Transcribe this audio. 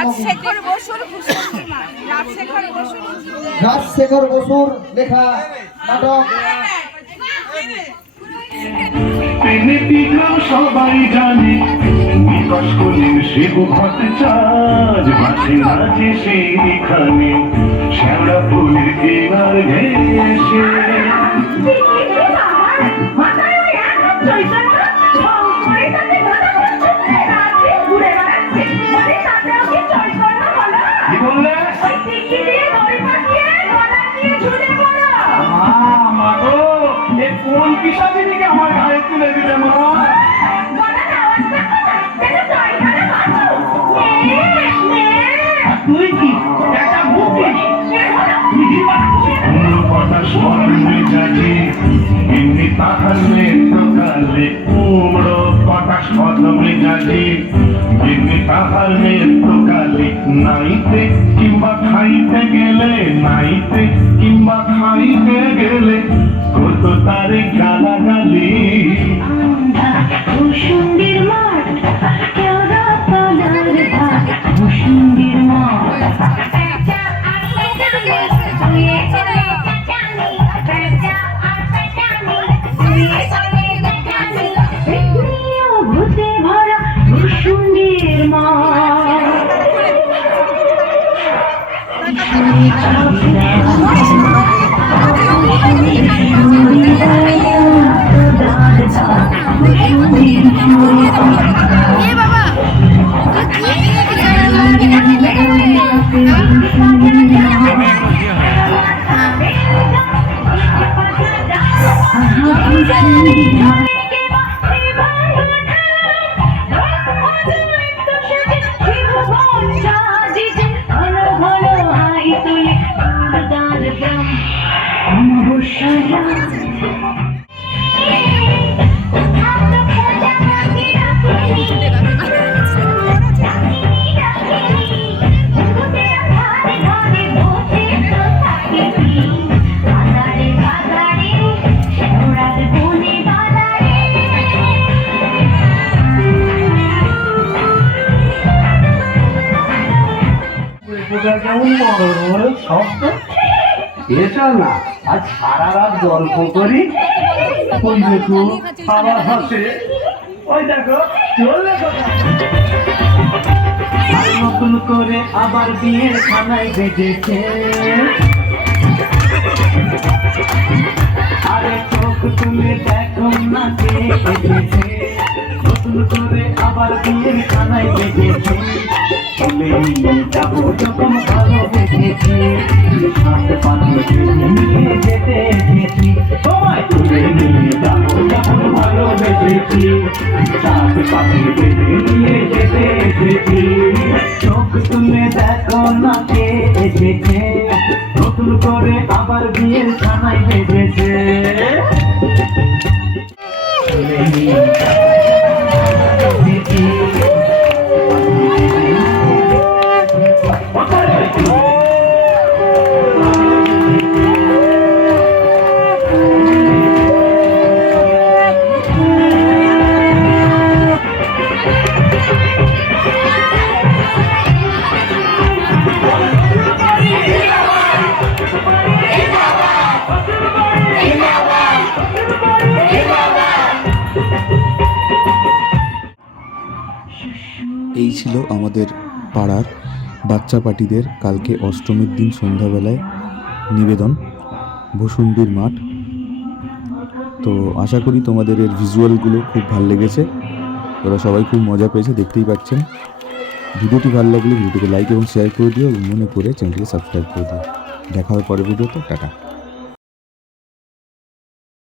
রাজশেখর বসুর রাজশেখর লেখা নাটক। সবাই জানে বিকাশ করলেন শিব ভট্টাচার্য মাঝে মাঝে সেইখানে শ্যাওড়া ফুলের কেনার ঘেসে পিসাচিনিকে আমার ঘাড়ে তুলে দিলে মা তুই কি? একটা মুক্তি কথা স্মরণে জাগে এমনি তাহার নেত্রকালে কুমড়ো কথা স্মরণে জাগে এমনি নাইতে কিংবা খাইতে গেলে নাইতে কিংবা খাইতে গেলে তারে গালাগালি ভূষুন্ডির মাঠ কেওড়া তলার ঘাট। মাঠ। ভূতে ভরা পুজোটা কেমন মনোরম শব্দ এ চল না, আজ সারা রাত গল্প করি। দেখো আবার হাসে ওই দেখো? আর নতুন করে আবার বিয়ের খানায় বেজেছে। আরে চোখ তুলে দেখো না করে আবার বিয়ের খানায় বেজেছে চলে নিয়ে যাব যখন ভালো নিয়ে যেতে এসেছি। চোখ তুলে দেখো না কে এসেছে। নতুন করে আবার বিয়ের খানায় বেজেছে তুলে নিয়ে এসেছি। এই ছিল আমাদের পাড়ার বাচ্চা পার্টিদের কালকে অষ্টমীর দিন সন্ধ্যাবেলায় নিবেদন ভূসুন্ডির মাঠ। তো আশা করি তোমাদের এর ভিজুয়ালগুলো খুব ভালো লেগেছে। ওরা সবাই খুব মজা পেয়েছে, দেখতেই পাচ্ছেন। ভিডিওটি ভালো লাগলে ভিডিওটিকে লাইক এবং শেয়ার করে দিও এবং মনে করে চ্যানেলটিকে সাবস্ক্রাইব করে দিও। দেখা হবে পরের ভিডিওতে, টাটা।